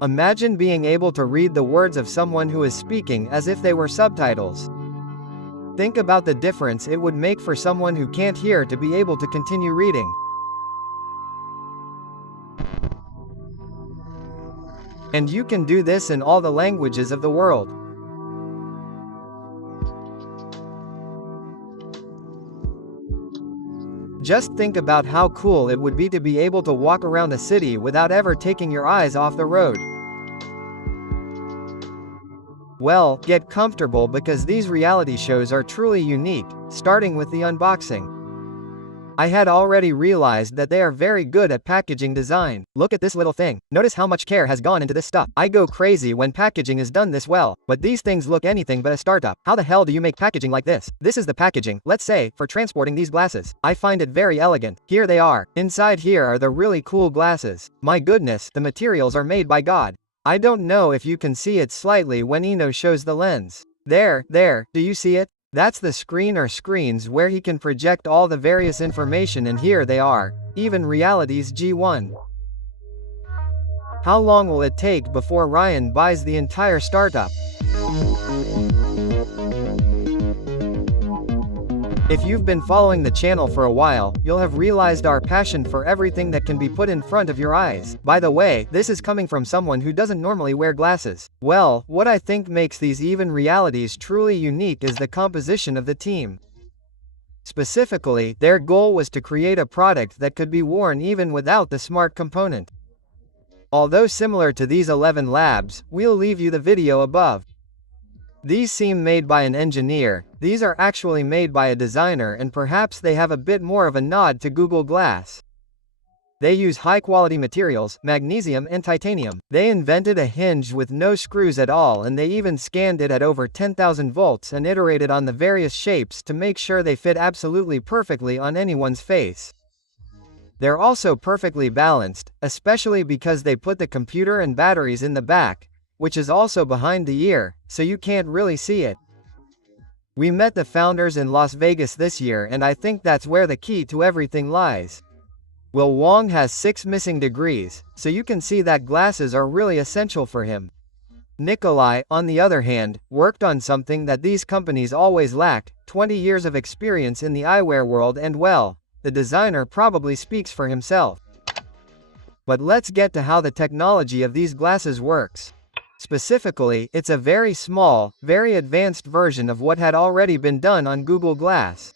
Imagine being able to read the words of someone who is speaking as if they were subtitles. Think about the difference it would make for someone who can't hear to be able to continue reading. And you can do this in all the languages of the world. Just think about how cool it would be to be able to walk around a city without ever taking your eyes off the road. Well, get comfortable because these reality shows are truly unique, starting with the unboxing. I had already realized that they are very good at packaging design. Look at this little thing. Notice how much care has gone into this stuff. I go crazy when packaging is done this well, but these things look anything but a startup. How the hell do you make packaging like this? This is the packaging, let's say, for transporting these glasses. I find it very elegant. Here they are. Inside here are the really cool glasses. My goodness, the materials are made by God. I don't know if you can see it slightly when Eno shows the lens. There, do you see it? That's the screen or screens where he can project all the various information, and here they are, Even Realities G1. How long will it take before Ryan buys the entire startup? If you've been following the channel for a while, you'll have realized our passion for everything that can be put in front of your eyes. By the way, this is coming from someone who doesn't normally wear glasses. Well, what I think makes these Even Realities truly unique is the composition of the team. Specifically, their goal was to create a product that could be worn even without the smart component. Although similar to these 11 labs, we'll leave you the video above. These seem made by an engineer, these are actually made by a designer, and perhaps they have a bit more of a nod to Google Glass. They use high-quality materials, magnesium and titanium. They invented a hinge with no screws at all, and they even scanned it at over 10,000 volts and iterated on the various shapes to make sure they fit absolutely perfectly on anyone's face. They're also perfectly balanced, especially because they put the computer and batteries in the back, which is also behind the ear, so you can't really see it. We met the founders in Las Vegas this year, and I think that's where the key to everything lies. Will Wong has 6 missing degrees, so you can see that glasses are really essential for him. Nikolai, on the other hand, worked on something that these companies always lacked, 20 years of experience in the eyewear world, and well, the designer probably speaks for himself. But let's get to how the technology of these glasses works. Specifically, it's a very small, very advanced version of what had already been done on Google Glass.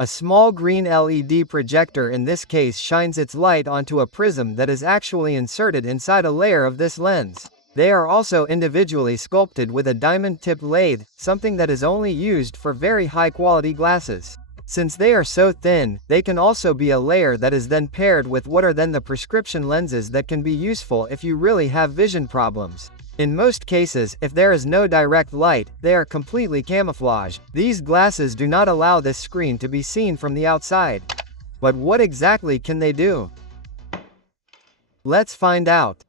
A small green LED projector in this case shines its light onto a prism that is actually inserted inside a layer of this lens. They are also individually sculpted with a diamond-tipped lathe, something that is only used for very high-quality glasses. Since they are so thin, they can also be a layer that is then paired with what are then the prescription lenses that can be useful if you really have vision problems. In most cases, if there is no direct light, they are completely camouflaged. These glasses do not allow this screen to be seen from the outside. But what exactly can they do? Let's find out.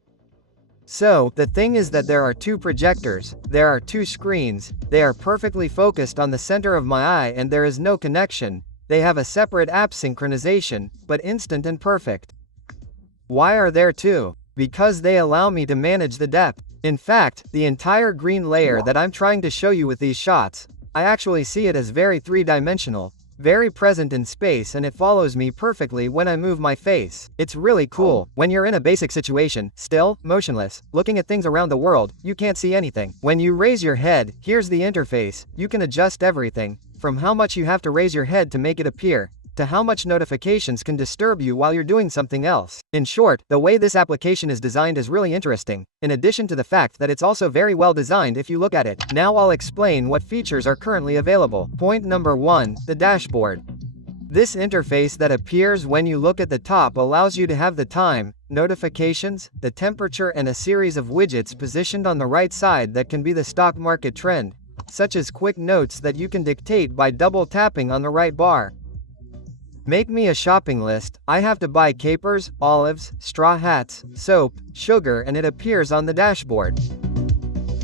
So, the thing is that there are 2 projectors, there are 2 screens, they are perfectly focused on the center of my eye and there is no connection. They have a separate app synchronization, but instant and perfect. Why are there 2? Because they allow me to manage the depth. In fact, the entire green layer that I'm trying to show you with these shots, I actually see it as very 3-dimensional, very present in space, and it follows me perfectly when I move my face. It's really cool. When you're in a basic situation, still, motionless, looking at things around the world, you can't see anything. When you raise your head, here's the interface, you can adjust everything, from how much you have to raise your head to make it appear, to how much notifications can disturb you while you're doing something else. In short, the way this application is designed is really interesting, in addition to the fact that it's also very well designed if you look at it. Now I'll explain what features are currently available. Point number 1, the dashboard. This interface that appears when you look at the top allows you to have the time, notifications, the temperature, and a series of widgets positioned on the right side that can be the stock market trend, such as quick notes that you can dictate by double tapping on the right bar. Make me a shopping list. I have to buy capers, olives, straw hats, soap, sugar, and it appears on the dashboard.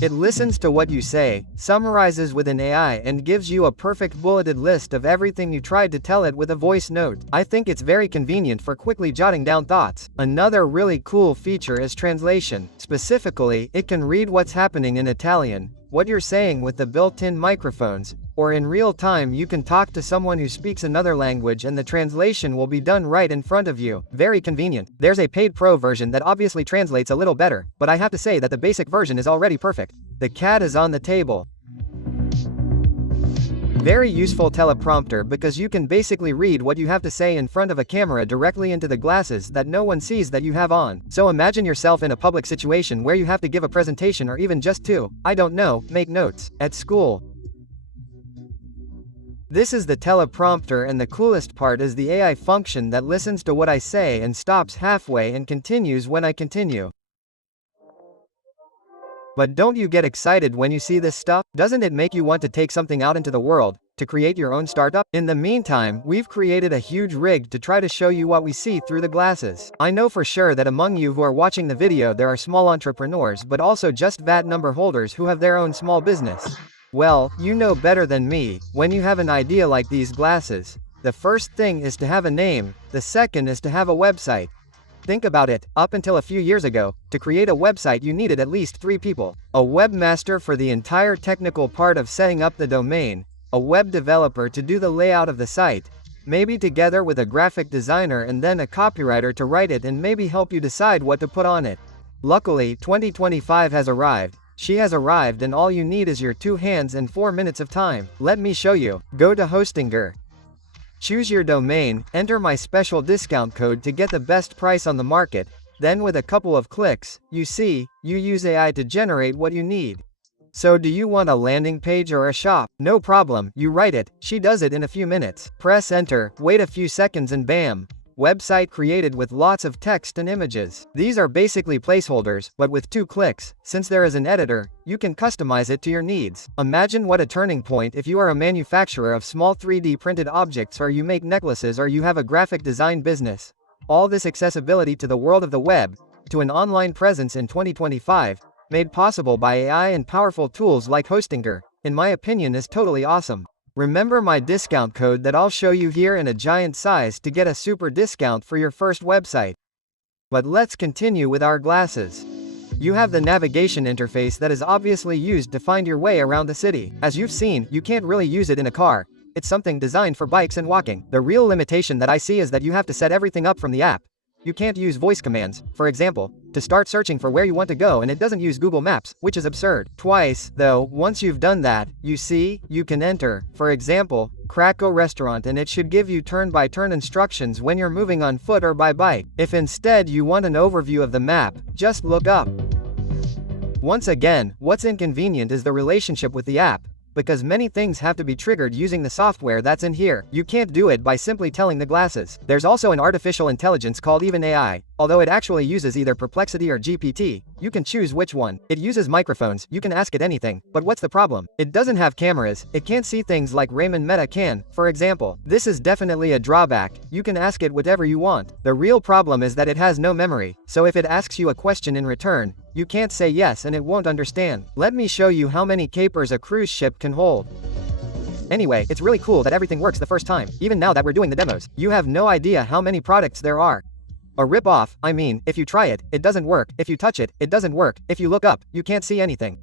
It listens to what you say, summarizes with an AI, and gives you a perfect bulleted list of everything you tried to tell it with a voice note. I think it's very convenient for quickly jotting down thoughts. Another really cool feature is translation. Specifically, it can read what's happening in Italian, what you're saying with the built-in microphones, or in real time you can talk to someone who speaks another language and the translation will be done right in front of you. Very convenient. There's a paid pro version that obviously translates a little better, but I have to say that the basic version is already perfect. The cat is on the table. Very useful teleprompter because you can basically read what you have to say in front of a camera directly into the glasses that no one sees that you have on. So imagine yourself in a public situation where you have to give a presentation or even just to, I don't know, make notes, at school. This is the teleprompter, and the coolest part is the AI function that listens to what I say and stops halfway and continues when I continue. But don't you get excited when you see this stuff? Doesn't it make you want to take something out into the world, to create your own startup? In the meantime, we've created a huge rig to try to show you what we see through the glasses. I know for sure that among you who are watching the video there are small entrepreneurs but also just VAT number holders who have their own small business. Well, you know better than me, when you have an idea like these glasses, the first thing is to have a name, the second is to have a website. Think about it, up until a few years ago, to create a website you needed at least 3 people. A webmaster for the entire technical part of setting up the domain, a web developer to do the layout of the site, maybe together with a graphic designer and then a copywriter to write it and maybe help you decide what to put on it. Luckily, 2025 has arrived. She has arrived and all you need is your 2 hands and 4 minutes of time. Let me show you. Go to Hostinger. Choose your domain, enter my special discount code to get the best price on the market, then with a couple of clicks, you see, you use AI to generate what you need. So do you want a landing page or a shop? No problem, you write it, she does it in a few minutes. Press enter, wait a few seconds and bam! Website created with lots of text and images. These are basically placeholders, but with 2 clicks, since there is an editor, you can customize it to your needs. Imagine what a turning point if you are a manufacturer of small 3D printed objects, or you make necklaces, or you have a graphic design business. All this accessibility to the world of the web, to an online presence in 2025, made possible by AI and powerful tools like Hostinger, in my opinion is totally awesome. Remember my discount code that I'll show you here in a giant size to get a super discount for your first website. But let's continue with our glasses. You have the navigation interface that is obviously used to find your way around the city. As you've seen, you can't really use it in a car. It's something designed for bikes and walking. The real limitation that I see is that you have to set everything up from the app. You can't use voice commands, for example, to start searching for where you want to go, and it doesn't use Google Maps, which is absurd. Twice, though, once you've done that, you see, you can enter, for example, Krakow restaurant, and it should give you turn-by-turn instructions when you're moving on foot or by bike. If instead you want an overview of the map, just look up. Once again, what's inconvenient is the relationship with the app, because many things have to be triggered using the software that's in here. You can't do it by simply telling the glasses. There's also an artificial intelligence called Even AI, although it actually uses either Perplexity or GPT. You can choose which one. It uses microphones, you can ask it anything, but what's the problem? It doesn't have cameras, it can't see things like Raymond Meta can, for example. This is definitely a drawback. You can ask it whatever you want. The real problem is that it has no memory, so if it asks you a question in return, you can't say yes and it won't understand. Let me show you how many capers a cruise ship can hold. Anyway, it's really cool that everything works the first time, even now that we're doing the demos. You have no idea how many products there are. A rip-off, I mean, if you try it, it doesn't work, if you touch it, it doesn't work, if you look up, you can't see anything.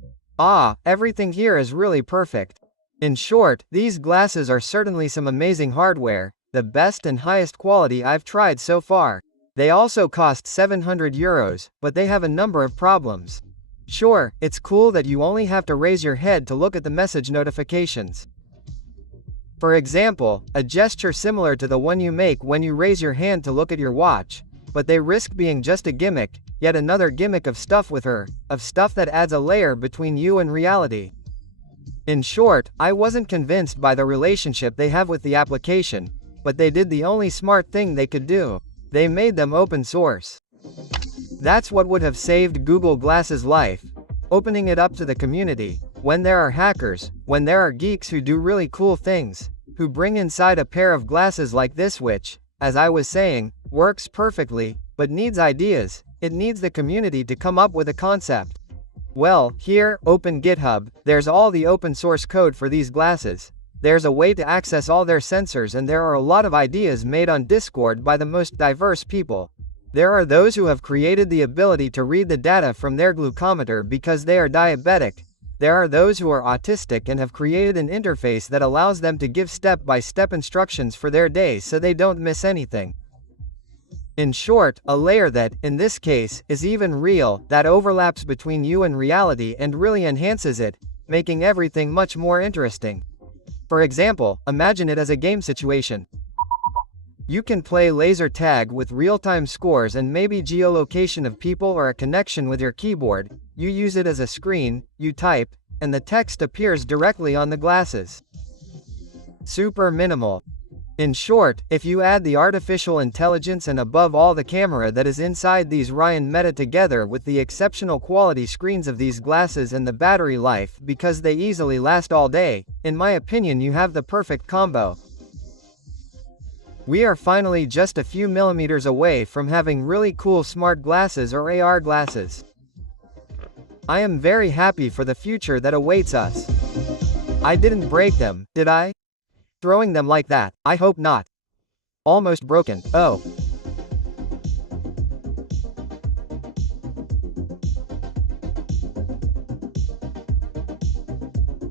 Everything here is really perfect. In short, these glasses are certainly some amazing hardware, the best and highest quality I've tried so far. They also cost 700 euros, but they have a number of problems. Sure, it's cool that you only have to raise your head to look at the message notifications. For example, a gesture similar to the one you make when you raise your hand to look at your watch, but they risk being just a gimmick, yet another gimmick of stuff with her, of stuff that adds a layer between you and reality. In short, I wasn't convinced by the relationship they have with the application, but they did the only smart thing they could do. They made them open source. That's what would have saved Google Glass's life, opening it up to the community. When there are hackers, when there are geeks who do really cool things, who bring inside a pair of glasses like this which, as I was saying, works perfectly, but needs ideas, it needs the community to come up with a concept. Well, here, open GitHub, there's all the open source code for these glasses. There's a way to access all their sensors, and there are a lot of ideas made on Discord by the most diverse people. There are those who have created the ability to read the data from their glucometer because they are diabetic. There are those who are autistic and have created an interface that allows them to give step-by-step instructions for their day so they don't miss anything. In short, a layer that, in this case, is even real, that overlaps between you and reality and really enhances it, making everything much more interesting. For example, imagine it as a game situation. You can play laser tag with real-time scores and maybe geolocation of people or a connection with your keyboard. You use it as a screen, you type, and the text appears directly on the glasses. Super minimal. In short, if you add the artificial intelligence and above all the camera that is inside these Ryan Meta together with the exceptional quality screens of these glasses and the battery life because they easily last all day, in my opinion you have the perfect combo. We are finally just a few millimeters away from having really cool smart glasses or AR glasses. I am very happy for the future that awaits us. I didn't break them, did I? Throwing them like that, I hope not. Almost broken, oh.